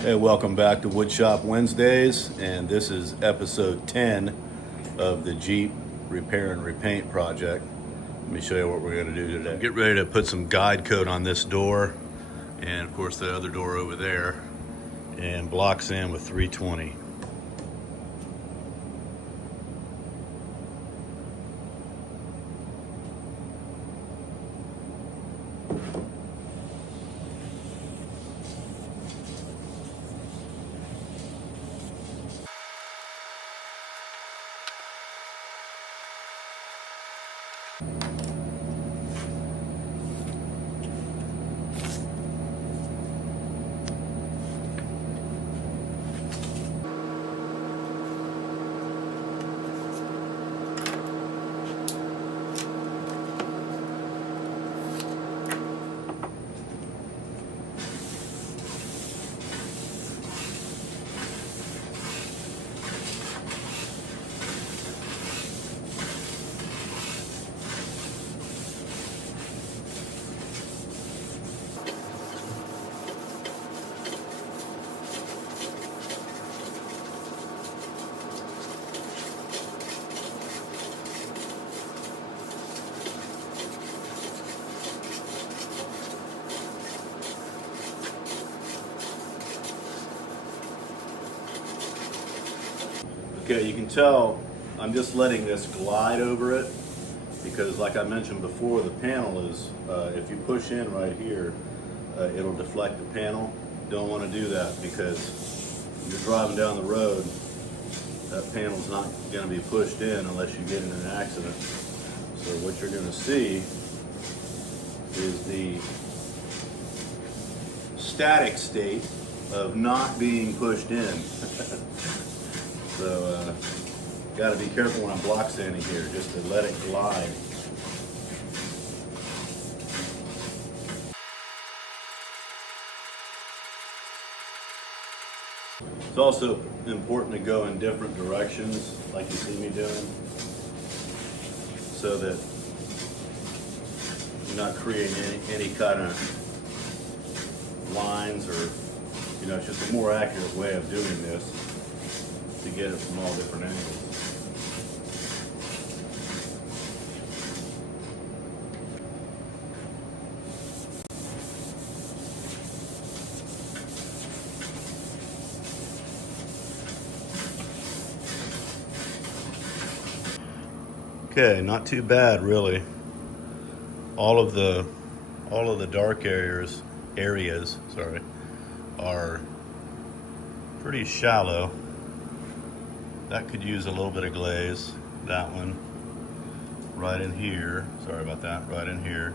Hey, welcome back to Woodshop Wednesdays, and this is episode 10 of the Jeep Repair and Repaint project. Let me show you what we're going to do today. Get ready to put some guide coat on this door, and of course the other door over there, and block sand with 320. Okay, you can tell I'm just letting this glide over it because, like I mentioned before, the panel is, if you push in right here, it'll deflect the panel. Don't want to do that because when you're driving down the road, that panel's not going to be pushed in unless you get in an accident. So what you're going to see is the static state of not being pushed in. So, got to be careful when I'm block sanding here, just to let it glide. It's also important to go in different directions, like you see me doing, so that you're not creating any kind of lines, or, it's just a more accurate way of doing this, to get it from all different angles. Okay, not too bad really. All of the dark areas are pretty shallow. That could use a little bit of glaze. That one right in here. Sorry about that, right in here.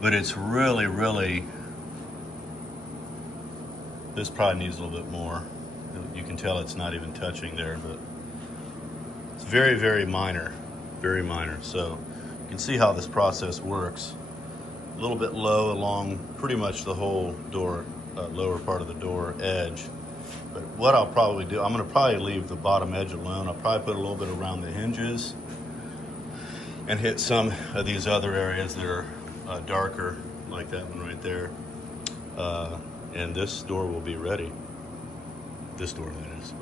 But it's really, this probably needs a little bit more. You can tell it's not even touching there, but it's very minor, very minor. So you can see how this process works. A little bit low along pretty much the whole door, lower part of the door edge. But what I'll probably do, I'm going to probably leave the bottom edge alone. I'll probably put a little bit around the hinges and hit some of these other areas that are darker, like that one right there. And this door will be ready. This door, that is.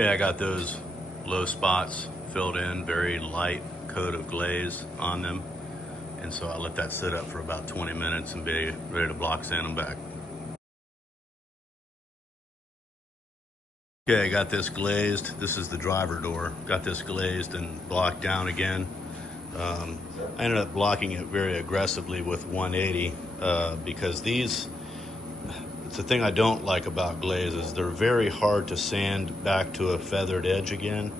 Okay, I got those low spots filled in, very light coat of glaze on them. And so I let that sit up for about 20 minutes and be ready to block sand them back. Okay, I got this glazed. This is the driver door. Got this glazed and blocked down again. I ended up blocking it very aggressively with 180 because it's the thing I don't like about glazes. They're very hard to sand back to a feathered edge again.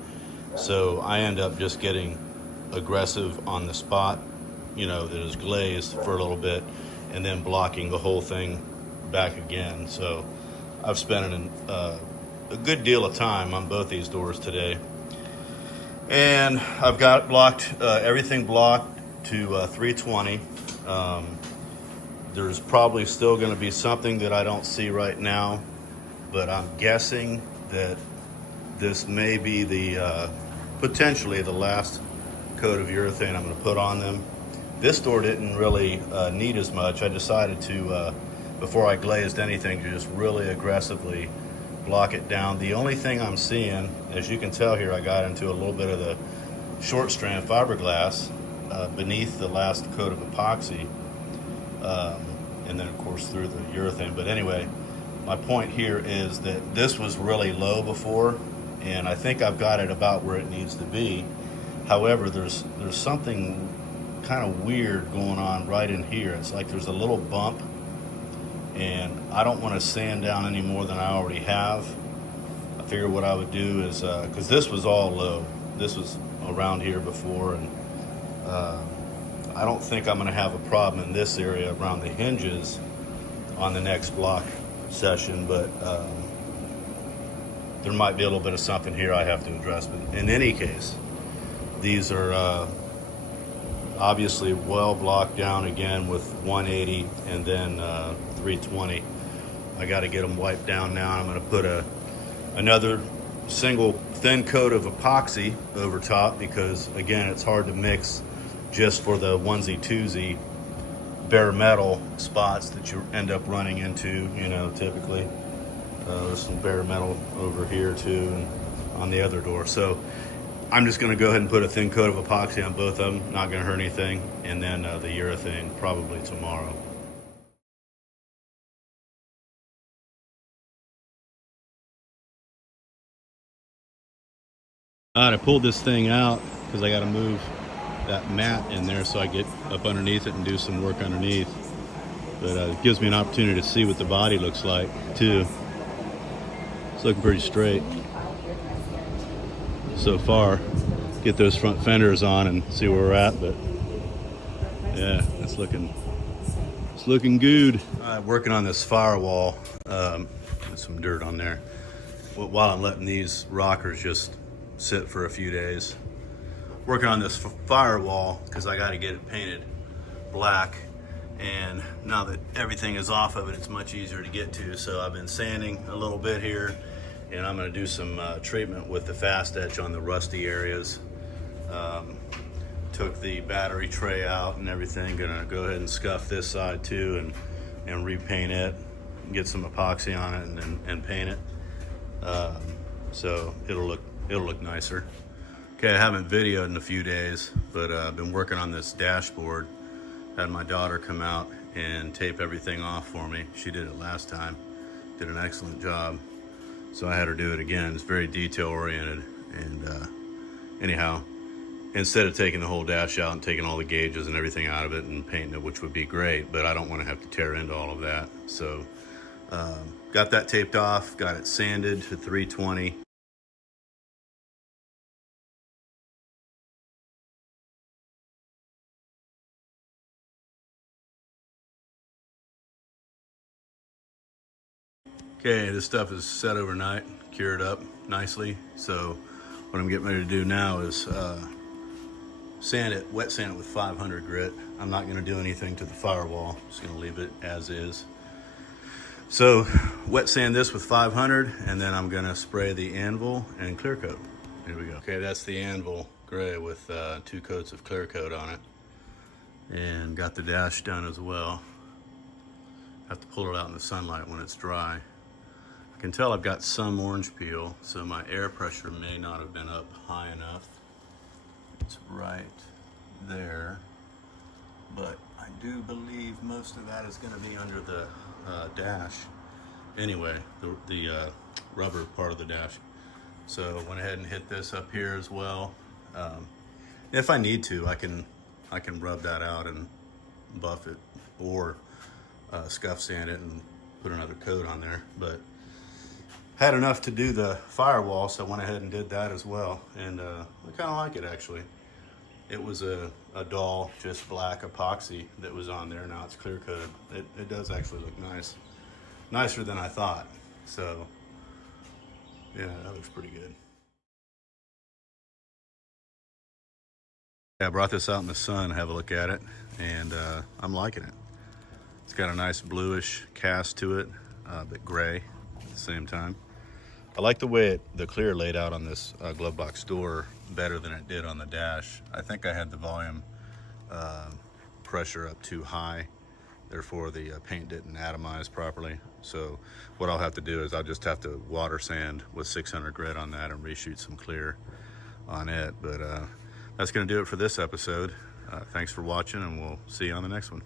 So I end up just getting aggressive on the spot, you know, that is glazed for a little bit and then blocking the whole thing back again. So I've spent a good deal of time on both these doors today. And I've got blocked, everything blocked to 320. There's probably still going to be something that I don't see right now, but I'm guessing that this may be potentially the last coat of urethane I'm going to put on them. This door didn't really need as much. I decided to, before I glazed anything, to just really aggressively block it down. The only thing I'm seeing, as you can tell here, I got into a little bit of the short strand fiberglass beneath the last coat of epoxy, and then of course through the urethane. But anyway, my point here is that this was really low before, and I think I've got it about where it needs to be. However, there's something kind of weird going on right in here. It's like there's a little bump, and I don't want to sand down any more than I already have. I figured what I would do is, because this was all low, this was around here before, and I don't think I'm going to have a problem in this area around the hinges on the next block session, but there might be a little bit of something here I have to address. But in any case, these are obviously well blocked down again with 180 and then 320. I got to get them wiped down now. I'm going to put another single thin coat of epoxy over top because, again, it's hard to mix just for the onesie twosie bare metal spots that you end up running into, you know, typically. There's some bare metal over here too and on the other door. So I'm just going to go ahead and put a thin coat of epoxy on both of them, not going to hurt anything, and then the urethane probably tomorrow. All right, I pulled this thing out because I got to move that mat in there so I get up underneath it and do some work underneath. But it gives me an opportunity to see what the body looks like too. It's looking pretty straight so far. Get those front fenders on and see where we're at, but yeah, it's looking good. Working on this firewall, with some dirt on there, while I'm letting these rockers just sit for a few days. Working on this firewall because I got to get it painted black, and now that everything is off of it, it's much easier to get to. So I've been sanding a little bit here, and I'm going to do some treatment with the fast etch on the rusty areas. Took the battery tray out and everything. Gonna go ahead and scuff this side too and repaint it, get some epoxy on it and paint it. So it'll look nicer. Okay, I haven't videoed in a few days, but I've been working on this dashboard. Had my daughter come out and tape everything off for me. She did it last time, did an excellent job. So I had her do it again. It's very detail oriented. And anyhow, instead of taking the whole dash out and taking all the gauges and everything out of it and painting it, which would be great, but I don't want to have to tear into all of that. So got that taped off, got it sanded to 320. Okay, this stuff is set overnight, cured up nicely. So what I'm getting ready to do now is sand it, wet sand it with 500 grit. I'm not gonna do anything to the firewall, just gonna leave it as is. So wet sand this with 500, and then I'm gonna spray the anvil and clear coat. Here we go. Okay, that's the anvil gray with 2 coats of clear coat on it. And got the dash done as well. Have to pull it out in the sunlight when it's dry. can tell I've got some orange peel, so my air pressure may not have been up high enough. It's right there, but I do believe most of that is going to be under the dash. Anyway, the rubber part of the dash. So went ahead and hit this up here as well. If I need to, I can rub that out and buff it, or scuff sand it and put another coat on there. But had enough to do the firewall, so I went ahead and did that as well. And I kind of like it, actually. It was a dull, just black epoxy that was on there. Now it's clear coated. It does actually look nice. Nicer than I thought. So, yeah, that looks pretty good. Yeah, I brought this out in the sun, have a look at it, and I'm liking it. It's got a nice bluish cast to it, but gray at the same time. I like the way the clear laid out on this glove box door better than it did on the dash. I think I had the volume pressure up too high, therefore the paint didn't atomize properly. So what I'll have to do is I'll just have to water sand with 600 grit on that and reshoot some clear on it. But that's going to do it for this episode. Thanks for watching, and we'll see you on the next one.